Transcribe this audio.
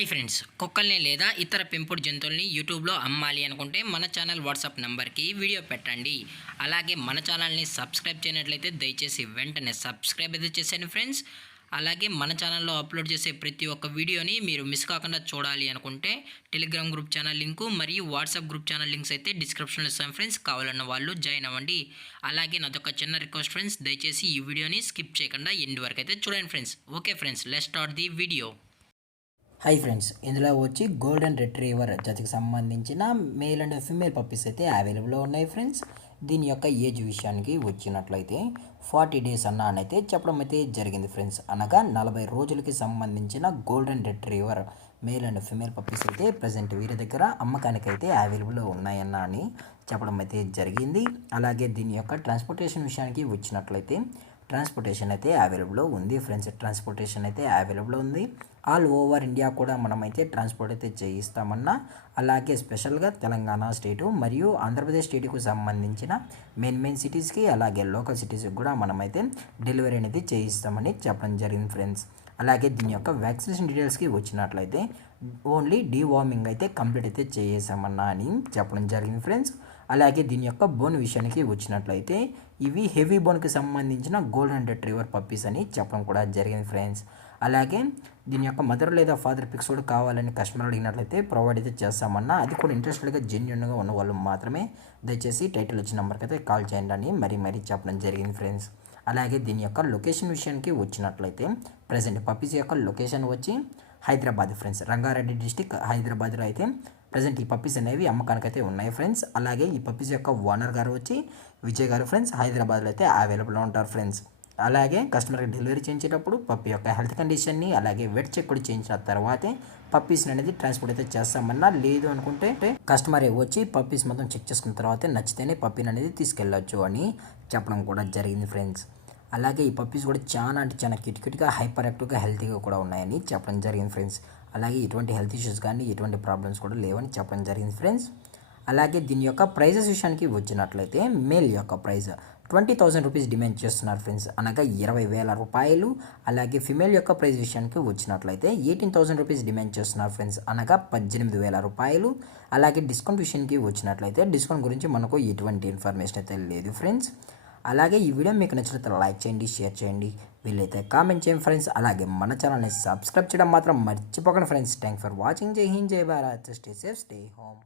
Hi friends, కుక్కల్ని లేదా ఇతర పెంపుడు జంతువుల్ని యూట్యూబ్లో అమ్మాలి అనుకుంటే మన ఛానల్ వాట్సాప్ నెంబర్కి వీడియో పెట్టండి. అలాగే మన ఛానల్ని సబ్స్క్రైబ్ చేయనట్లయితే దయచేసి వెంటనే సబ్స్క్రైబ్ అయితే చేసేయండి ఫ్రెండ్స్. అలాగే మన ఛానల్లో అప్లోడ్ చేసే ప్రతి ఒక్క వీడియోని మీరు మిస్ కాకుండా చూడాలి అనుకుంటే టెలిగ్రామ్ గ్రూప్ ఛానల్ లింకు మరియు వాట్సాప్ గ్రూప్ ఛానల్ లింక్స్ అయితే డిస్క్రిప్షన్లో ఇస్తాను ఫ్రెండ్స్. కావాలన్న వాళ్ళు జాయిన్ అవ్వండి. అలాగే నాదొక చిన్న రిక్వెస్ట్ ఫ్రెండ్స్, దయచేసి ఈ వీడియోని స్కిప్ చేయకుండా ఎండ్ వరకు అయితే చూడండి friends. Okay friends, let's start the video. Hi friends, ఇందులో వచ్చి గోల్డెన్ రిట్రీవర్ జాతికి సంబంధించిన మేల్ అండ్ ఫీమేల్ పప్పీస్ అయితే అవైలబుల్లో ఉన్నాయి ఫ్రెండ్స్. దీని యొక్క ఏజ్ విషయానికి వచ్చినట్లయితే 40 డేస్ అయితే చెప్పడం అయితే జరిగింది ఫ్రెండ్స్. అనగా 40 రోజులకి సంబంధించిన golden retriever male and female puppies అయితే ప్రజెంట్ వీరి దగ్గర అమ్మకానికి అయితే అవైలబుల్లో ఉన్నాయన్న అని చెప్పడం అయితే జరిగింది. అలాగే దీని యొక్క ట్రాన్స్పోర్టేషన్ విషయానికి వచ్చినట్లయితే ట్రాన్స్పోర్టేషన్ అయితే అవైలబుల్లో ఉంది ఫ్రెండ్స్. ట్రాన్స్పోర్టేషన్ అయితే అవైలబుల్ ఉంది. ఆల్ ఓవర్ ఇండియా కూడా మనమైతే ట్రాన్స్పోర్ట్ అయితే చేయిస్తామన్నా, అలాగే స్పెషల్గా తెలంగాణ స్టేటు మరియు ఆంధ్రప్రదేశ్ స్టేట్కు సంబంధించిన మెయిన్ సిటీస్కి అలాగే లోకల్ సిటీస్కి కూడా మనమైతే డెలివరీ అనేది చేయిస్తామని చెప్పడం జరిగింది ఫ్రెండ్స్. అలాగే దీని యొక్క వ్యాక్సినేషన్ డీటెయిల్స్కి వచ్చినట్లయితే ఓన్లీ డీవార్మింగ్ అయితే కంప్లీట్ అయితే చేసామన్నా అని చెప్పడం జరిగింది ఫ్రెండ్స్. అలాగే దీని యొక్క బోన్ విషయానికి వచ్చినట్లయితే ఇవి హెవీ బోన్కి సంబంధించిన గోల్డెన్ రిట్రీవర్ పప్పీస్ అని చెప్పడం కూడా జరిగింది ఫ్రెండ్స్. అలాగే దీని యొక్క మదర్ లేదా ఫాదర్ పిక్స్ కూడా కావాలని కస్టమర్ అడిగినట్లయితే ప్రొవైడ్ అయితే చేస్తామన్నా, అది కూడా ఇంట్రెస్టెడ్గా జెన్యున్గా ఉన్న వాళ్ళు మాత్రమే దయచేసి టైటిల్ వచ్చిన నెంబర్కి అయితే కాల్ చేయండి అని మరీ చెప్పడం జరిగింది ఫ్రెండ్స్. అలాగే దీని యొక్క లొకేషన్ విషయానికి వచ్చినట్లయితే ప్రజెంట్ పప్పీస్ యొక్క లొకేషన్ వచ్చి హైదరాబాద్ ఫ్రెండ్స్. రంగారెడ్డి డిస్టిక్ హైదరాబాద్లో అయితే ప్రజెంట్ ఈ పప్పీస్ అనేవి అమ్మకానికి అయితే ఉన్నాయి ఫ్రెండ్స్. అలాగే ఈ పప్పీస్ యొక్క ఓనర్ గారు వచ్చి విజయ్ గారు ఫ్రెండ్స్. హైదరాబాద్లో అయితే అవైలబుల్లో ఉంటారు ఫ్రెండ్స్. అలాగే కస్టమర్కి డెలివరీ చేయించేటప్పుడు పప్పీ యొక్క హెల్త్ కండిషన్ని అలాగే వెట్ చెక్ కూడా చేయించిన తర్వాతే పప్పీస్ని అనేది ట్రాన్స్పోర్ట్ అయితే చేస్తామన్నా, లేదు అనుకుంటే కస్టమర్ వచ్చి పప్పీస్ మొత్తం చెక్ చేసుకున్న తర్వాతే నచ్చితేనే పప్పీని అనేది తీసుకెళ్ళచ్చు అని చెప్పడం కూడా జరిగింది ఫ్రెండ్స్. అలాగే ఈ పప్పీస్ కూడా చాలా క్యూట్గా హైపర్ యాక్టివ్గా హెల్తీగా కూడా ఉన్నాయని చెప్పడం జరిగింది ఫ్రెండ్స్. అలాగే ఎటువంటి హెల్త్ ఇష్యూస్ కానీ ఎటువంటి ప్రాబ్లమ్స్ కూడా లేవని చెప్పడం జరిగింది ఫ్రెండ్స్. అలాగే దీని యొక్క ప్రైజెస్ విషయానికి వచ్చినట్లయితే మేల్ యొక్క ప్రైస్ 20,000 రూపీస్ డిమాండ్ చేస్తున్నారు ఫ్రెండ్స్, అనగా 20,000 రూపాయలు. అలాగే ఫిమేల్ యొక్క ప్రైస్ విషయానికి వచ్చినట్లయితే 18,000 రూపీస్ డిమాండ్ చేస్తున్నారు ఫ్రెండ్స్, అనగా 18,000 రూపాయలు. అలాగే డిస్కౌంట్ విషయానికి వచ్చినట్లయితే డిస్కౌంట్ గురించి మనకు ఎటువంటి ఇన్ఫర్మేషన్ అయితే లేదు ఫ్రెండ్స్. అలాగే ఈ వీడియో మీకు నచ్చినట్లయితే లైక్ చేయండి, షేర్ చేయండి, వీళ్ళైతే కామెంట్ చేయండి ఫ్రెండ్స్. అలాగే మన ఛానల్ని సబ్స్క్రైబ్ చేయడం మాత్రం మర్చిపోకండి ఫ్రెండ్స్. Thank for watching. జై హింద్, జై Bharat, stay safe, stay home.